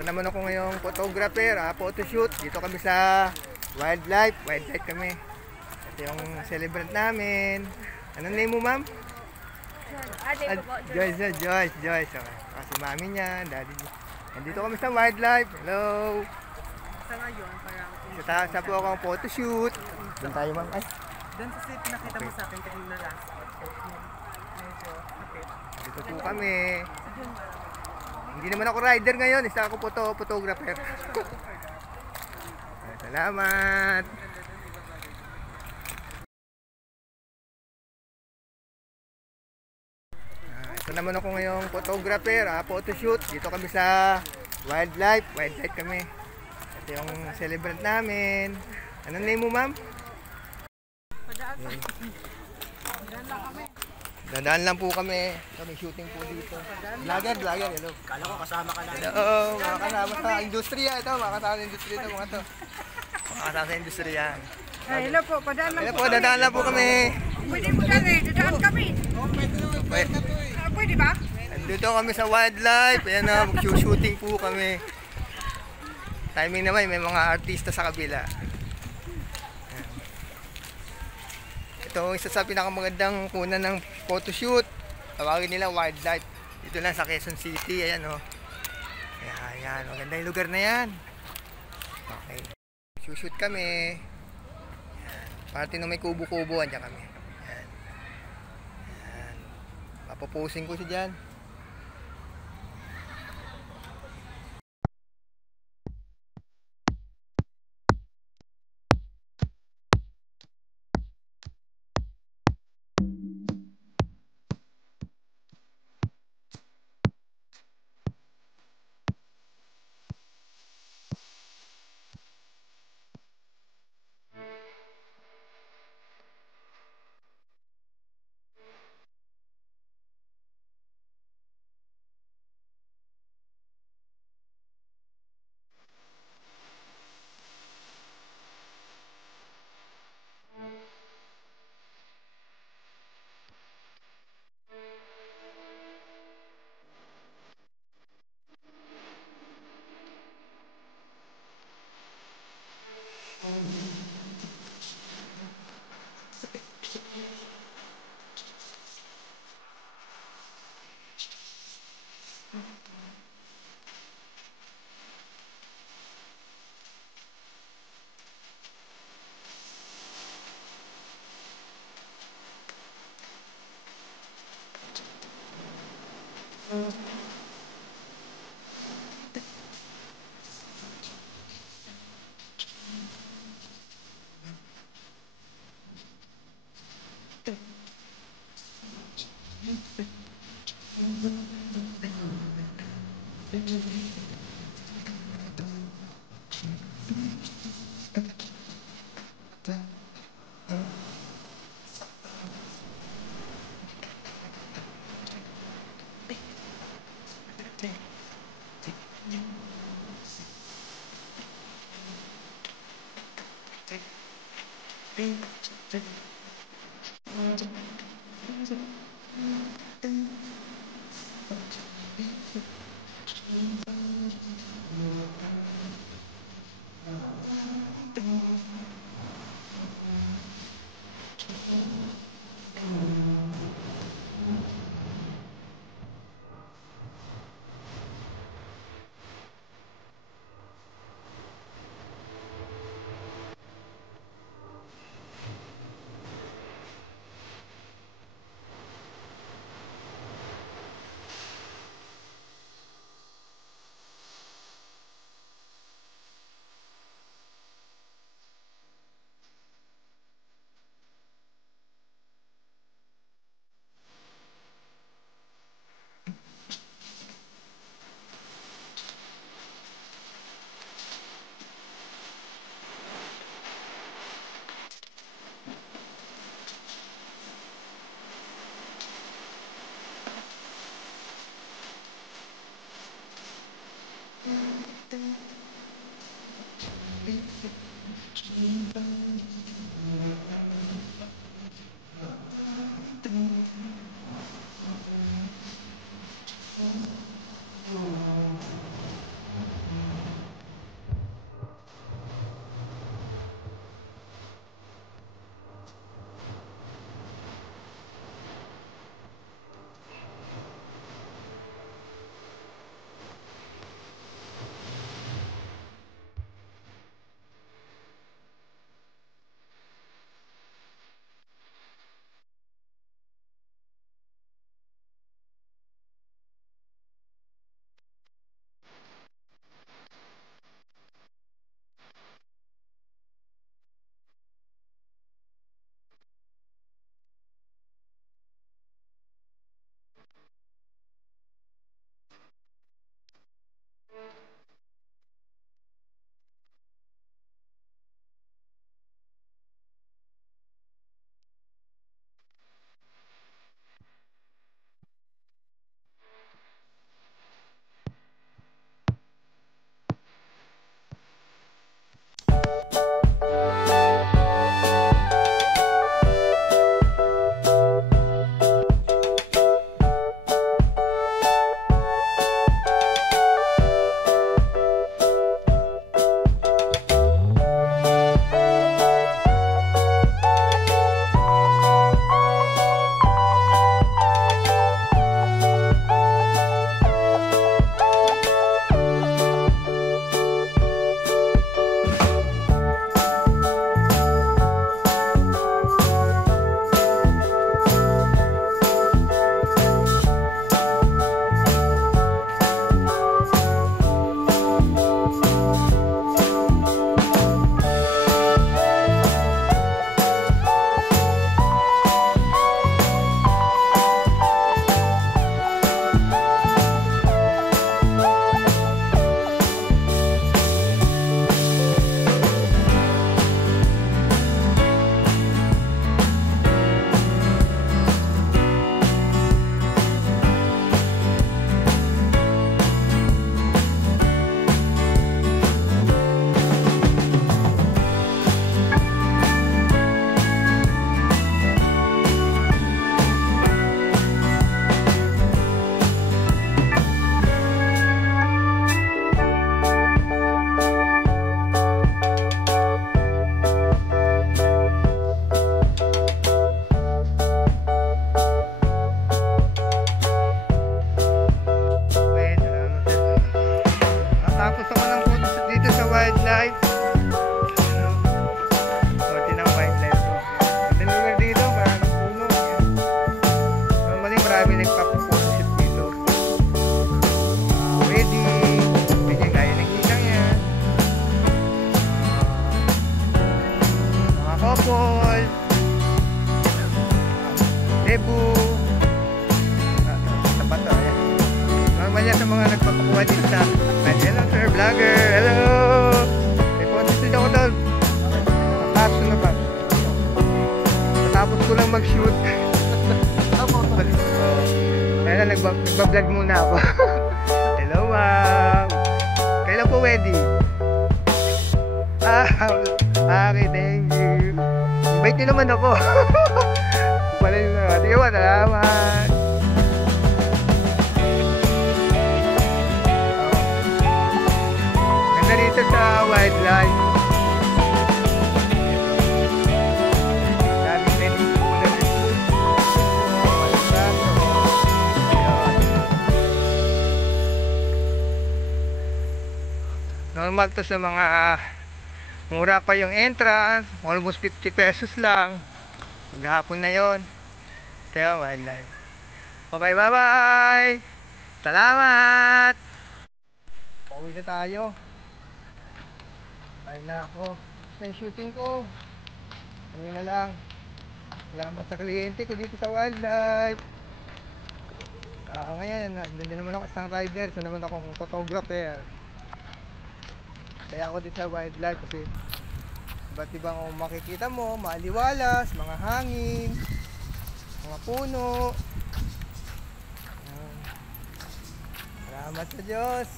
Ito naman ako ngayong photographer, photoshoot. Dito kami sa wildlife. Wildlife kami. Ito yung celebrant namin. Anong name mo, ma'am? Joyce. Joyce. Okay. Si mami niya, daddy niya. Nandito kami sa wildlife. Hello. Sa ngayon, parang... Sa taas na po ako ang photoshoot. Doon tayo, ma'am. Ay. Doon kasi pinakita mo sa akin kanina last. Medyo kapit. Dito po kami. Hindi naman ako rider ngayon. Isa ako photographer. Salamat. Ito naman ako ngayong photographer, photoshoot. Dito kami sa wildlife. Wildlife kami. Ito yung celebrant namin. Anong name mo, ma'am? Dadaan lang po kami. Kami shooting po dito. Vlogger. Hello. Kala ko kasama ka na. Oo, mga kasama sa industriya. Ito, mga kasama sa industriya ito, mga to. Mga kasama sa industriya. Hello po, padaan lang Hello po, dadaan lang po kami. Pwede mo dyan dadaan kami. Pwede ba? Nandito kami sa wildlife. Ayan na, mag-shooting po kami. Timing naman, may mga artista sa kabila. Ito isa sa pinakamagandang kunan ng photoshoot. Tawagin nila wildlife. Dito lang sa Quezon City. Ayan o. Ayan. Maganda yung lugar na yan. Okay. Shoot kami. Ayan. Parati nung may kubo-kubo. Andiyan kami. Ayan. Ayan. Papaposing ko siya dyan. Tapos ako ng photoshoot dito sa wildlife. Ano? Konti ng wildlife ko. Ganda lugar dito, maraming puno. Normally marami nagpapapotoshoot dito. Wedding, ganyan gaya ng ikang yan. Mga couple, debut. Tapat to, ayan. Normal yan sa mga nagpapakuha dito sa hello sir, vlogger, hello! May photoshoot ako doon. Tapos na ba? Natapos ko lang mag-shoot. Kaya na nagbablog muna ako. Hello ma'am! Kailan po wedding? Okay, thank you. Invite nyo naman ako. Pala yun na. Sige ba, salamat. Ganda dito sa wildlife. Daming wedding punan. Normal to sa mga mura pa yung entrance, almost 50 pesos lang. Maghapon na yon. Kaya wildlife. Okay, bye-bye! Salamat! Pauwi na tayo. Ay na ako. Sa shooting ko. Ayun na lang. Salamat sa kliyente ko dito sa wildlife. Ngayon, nandun naman ako isang rider. So naman akong photographer. Kaya ako dito sa wildlife kasi iba't ibang makikita mo, maaliwalas, mga hangin, mga puno. Ayan. Salamat sa Diyos.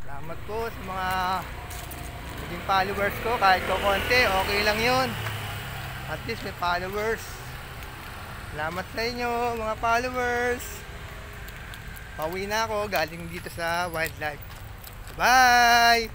Salamat po sa mga naging followers ko. Kahit ko konti, okay lang yun. At least may followers. Salamat sa inyo mga followers. Pauwi na ako galing dito sa wildlife. Bye!